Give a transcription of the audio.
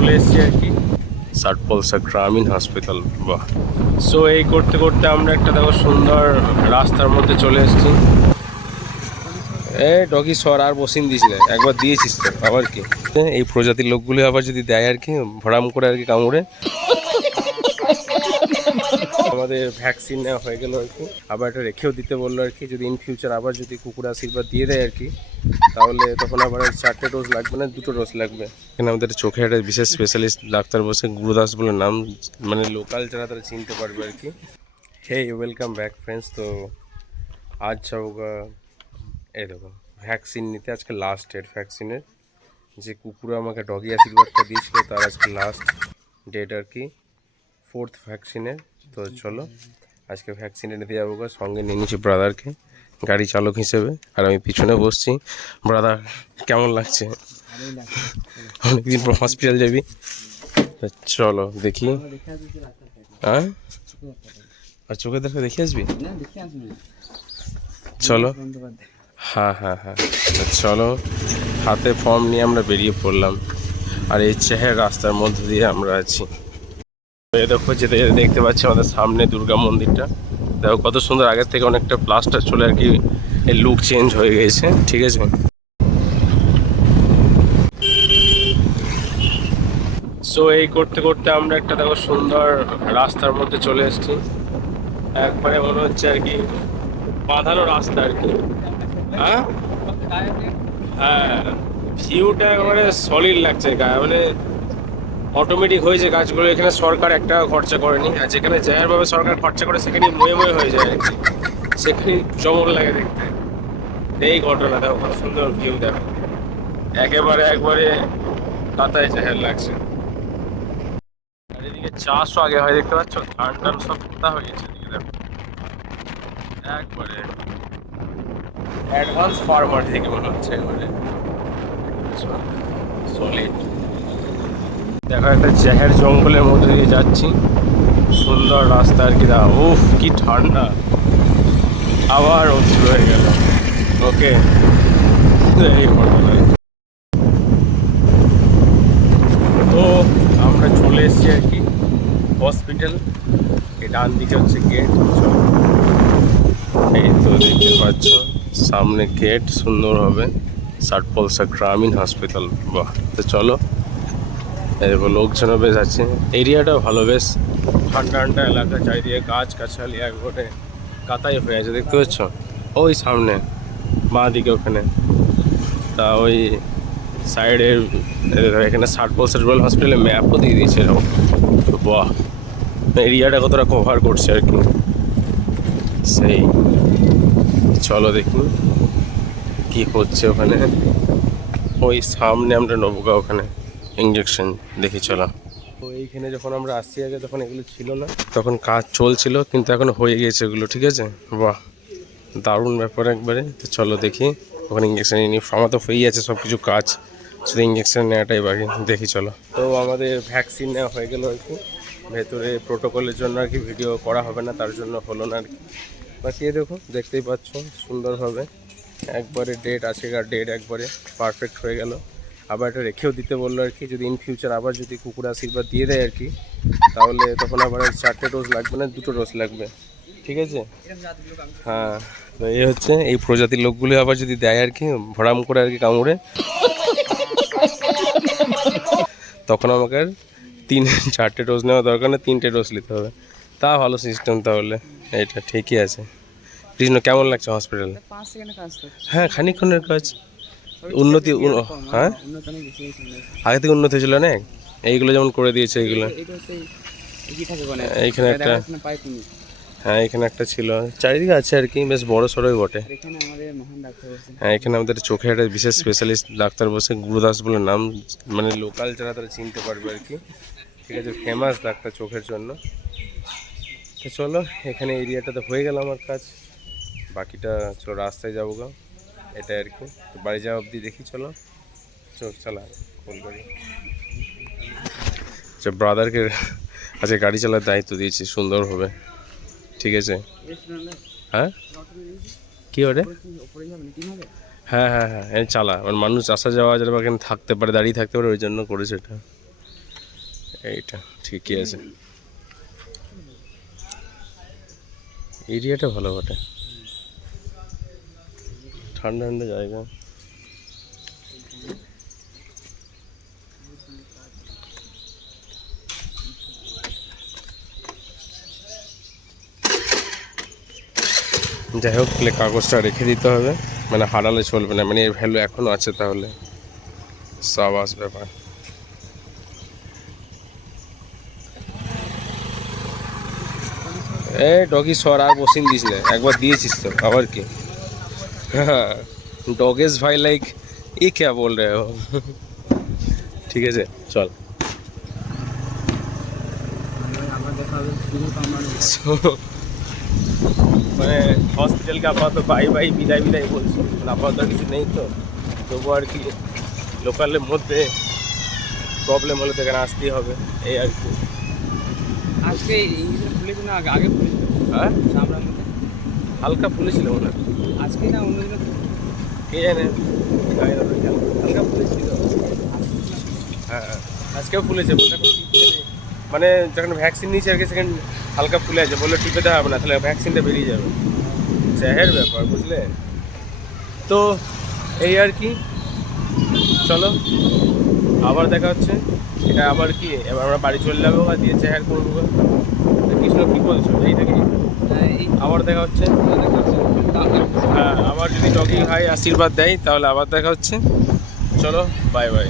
চলে এসেছি আর কি সাটপলসা গ্রামীণ হসপিটাল। বাহ, সো এই করতে করতে আমরা একটা দেখো সুন্দর রাস্তার মধ্যে চলে এসেছি। ডগি সর আর বসিন দিস না, একবার দিয়েছিস তো আবার কি। এই প্রজাতির লোকগুলো আবার যদি দেয় আর কি ভরাম করে আর কি কামড়ে। আমাদের ভ্যাকসিন নেওয়া হয়ে গেল আর কি, আবার এটা রেখেও দিতে বললো আর কি, যদি ইন ফিউচার আবার যদি কুকুর আশীর্বাদ দিয়ে দেয় আর কি, তাহলে তখন আবার 4টে ডোজ লাগবে না, 2টো ডোজ লাগবে। এখানে আমাদের চোখে একটা বিশেষ স্পেশালিস্ট ডাক্তার বসে, গুরুদাস বলে নাম, মানে লোকাল যারা তারা চিনতে পারবে আর কি। Hey welcome back friends. তো আজ যাবো এই দেখো ভ্যাকসিন নিতে, আজকে লাস্ট ডেট ভ্যাকসিনের। যে কুকুরে আমাকে ডগি আশীর্বাদটা দিয়েছিল তার আজকে লাস্ট ডেট আর কি, 4th ভ্যাকসিনের। তো চলো আজকে ভ্যাকসিনে নিতে যাবো, সঙ্গে নিয়ে নিচ্ছি ব্রাদারকে গাড়ি চালক হিসেবে, আর আমি পিছনে বসছি। ব্রাদার কেমন লাগছে? অনেকদিন পর হসপিটাল যাবি, চলো দেখি। হ্যাঁ, আর চোখে দেখা দেখে আসবি, চলো। হ্যাঁ হ্যাঁ হ্যাঁ, চলো। হাতে ফর্ম নিয়ে আমরা বেরিয়ে পড়লাম, আর এই চেহার রাস্তার মধ্যে দিয়ে আমরা আছি। এই দেখো যেতে যেতে দেখতে পাচ্ছি আমাদের সামনে দুর্গা মন্দিরটা, দেখো কত সুন্দর, আগের থেকে অনেকটা প্লাস্টার চলে আর কি, এর লুক চেঞ্জ হয়ে গেছে, ঠিক আছে। সো এই করতে করতে আমরা একটা দেখো সুন্দর রাস্তার মধ্যে চলে এসেছি, একবারে মনে হচ্ছে আর কি বাঁধানো রাস্তা আর কি। হ্যাঁ হ্যাঁ, ভিউটা একেবারে সলিড লাগছে গায়ে, মানে অটোমেটিক হয়েছে গাছগুলো। এখানে সরকার একটা খরচা করেনি, আর যেখানে জায়ারভাবে সরকার খরচা করে সেখানে ময়ে ময়ে হয়ে যায় আর কি, সেখানে চমক লাগে দেখতে। এই ঘটনা দেখো, কত সুন্দর ভিউ দেখো, একবারে কাতায় জাহের লাগছে। আর এদিকে চাষও আগে হয়, দেখতে পাচ্ছ ধান টান সব পোতা হয়ে গেছে এদিকে দেখো, একবারে অ্যাডভান্স ফার্মার থেকে মনে হচ্ছে একবারে সলিড। দেখো একটা জাহের জঙ্গলের মধ্যে দিয়ে যাচ্ছি, সুন্দর রাস্তা আর কি। দা উফ কি ঠান্ডা, আবার রোদ শুরু হয়ে গেল। ওকে, এই ঘটনা। তো আমরা চলে এসেছি আর কি হসপিটাল, এই ডান দিকে হচ্ছে গেট, এই তো দেখতে পাচ্ছ সামনে গেট, সুন্দর হবে সাটপলসা গ্রামীণ হসপিটাল। বাহ, তো চলো। এরপর লোকজনও বেশ আছে, এরিয়াটাও ভালো, বেশ ঠান্ডা ঠান্ডা এলাকা, চারিদিকে গাছ গাছালি একবারে কাতাই হয়ে আছে, দেখতে পাচ্ছ ওই সামনে বাঁ দিকে ওখানে। তা ওই সাইডের এখানে সাটপলসা রুরাল হসপিটালের ম্যাপও দিয়ে দিয়েছে এরকম। বাহ, এরিয়াটা কতটা কভার করছে আর কি, সেই। চলো দেখি কি হচ্ছে ওখানে, ওই সামনে আমরা নেবো ওখানে ইঞ্জেকশন, দেখি চলো। তো এইখানে যখন আমরা আসছি আগে তখন এগুলো ছিল না, তখন কাজ চলছিল, কিন্তু এখন হয়ে গিয়েছে এগুলো, ঠিক আছে। বাহ, দারুণ ব্যাপার একবারে। তো চলো দেখি ওখানে ইঞ্জেকশন নিয়ে, আমার তো হয়েই আছে সব কিছু কাজ, শুধু ইঞ্জেকশন নেওয়াটাই বাকি, দেখি চলো। তো আমাদের ভ্যাকসিন নেওয়া হয়ে গেল আর কি, ভেতরে প্রোটোকলের জন্য আর কি ভিডিও করা হবে না, তার জন্য হলো না আর কি। বাকি দেখো দেখতেই পাচ্ছ সুন্দরভাবে একবারে ডেট আছে, আর ডেট একবারে পারফেক্ট হয়ে গেল। আবার এটা রেখেও দিতে বললো আর কি, যদি ইন ফিউচার আবার যদি কুকুর আশীর্বাদ দিয়ে দেয় আর কি, তাহলে তখন আবার 4টে ডোজ লাগবে না, 2টো ডোজ লাগবে, ঠিক আছে। হ্যাঁ, তো এই হচ্ছে এই প্রজাতির লোকগুলো আবার যদি দেয় আর কি ভরাম করে আর কি কামড়ে, তখন আমাকে আর 4টে ডোজ নেওয়া দরকার না, 3টে ডোজ নিতে হবে। তা ভালো সিস্টেম, তাহলে এটা ঠিকই আছে। কৃষ্ণ কেমন লাগছে হসপিটালে? হ্যাঁ, খানিকক্ষণের কাজ, উন্নতি। হ্যাঁ, আগে থেকে উন্নতি হয়েছিল না, এইগুলো যেমন করে দিয়েছে এইগুলো। এইখানে একটা, হ্যাঁ এখানে একটা ছিল, চারিদিকে আছে আর কি, বেশ বড় সড়োই বটে। হ্যাঁ, এখানে আমাদের চোখে একটা বিশেষ স্পেশালিস্ট ডাক্তার বসে, গুরুদাস বলে নাম, মানে লোকাল যারা তারা চিনতে পারবে আর কি, ঠিক আছে, ফেমাস ডাক্তার চোখের জন্য। তো চলো, এখানে এরিয়াটাতে হয়ে গেল আমার কাজ, বাকিটা চলো রাস্তায় যাবো গা, এটা আর কি। তো বাড়ি যাওয়া অবধি দেখি, চলো চল চালা কল করি। আচ্ছা, ব্রাদারকে আজকে গাড়ি চালার দায়িত্ব দিয়েছি সুন্দরভাবে, ঠিক আছে। হ্যাঁ কি ওটা? হ্যাঁ হ্যাঁ হ্যাঁ, চালা, মানে মানুষ আসা যাওয়া যারা এখানে থাকতে পারে, দাঁড়িয়ে থাকতে পারে, ওই জন্য করেছে এটা। এইটা ঠিকই আছে, এরিয়াটা ভালো বটে, ঠান্ডা ঠান্ডা জায়গা। যাই হোক, কাগজটা রেখে দিতে হবে, মানে হারালে চলবে না, মানে এর ভ্যালু এখনো আছে, তাহলে সাবাস ব্যাপার। এ ডগি সর, আর বসিন দিস না, একবার দিয়েছিস তো আবার কি। হ্যাঁ, डॉगेज भाई लाइक ये क्या बोल रहे हो। ঠিক আছে চল। So, মানে হসপিটালকে আপাতত বাই বাই বিদায় বিদায় বলছি, আপাতত কিছু নেই তো, তবু আর কি লোকালের মধ্যে প্রবলেম হলে তো এখানে আসতেই হবে, এই আর কি। আজকে খুলেছে না, আগে খুলেছিল? হ্যাঁ চামড়ার মধ্যে হালকা ফুলেছিল মনে হয়। আজকে না অন্যদিন কে জানে, হালকা ফুলেছিল। হ্যাঁ আজকেও ফুলেছে বলে, মানে যখন ভ্যাকসিন নিয়েছে আর কি সেখানে হালকা ফুলে আছে, বললো টিপে দেওয়া হবে না, তাহলে ভ্যাকসিনটা বেরিয়ে যাবে, জ্যাহের ব্যাপার বুঝলে তো। এই আর কি, চলো আবার দেখা হচ্ছে। এটা আবার কি, এবার আমরা বাড়ি চলে যাবো আর দিয়ে জ্যাহের করবো। কৃষ্ণ কী বলছো, এইটাকে আবার দেখা হচ্ছে। হ্যাঁ, আবার যদি ডগি ভাই আশীর্বাদ দেয় তাহলে আবার দেখা হচ্ছে। চলো বাই বাই।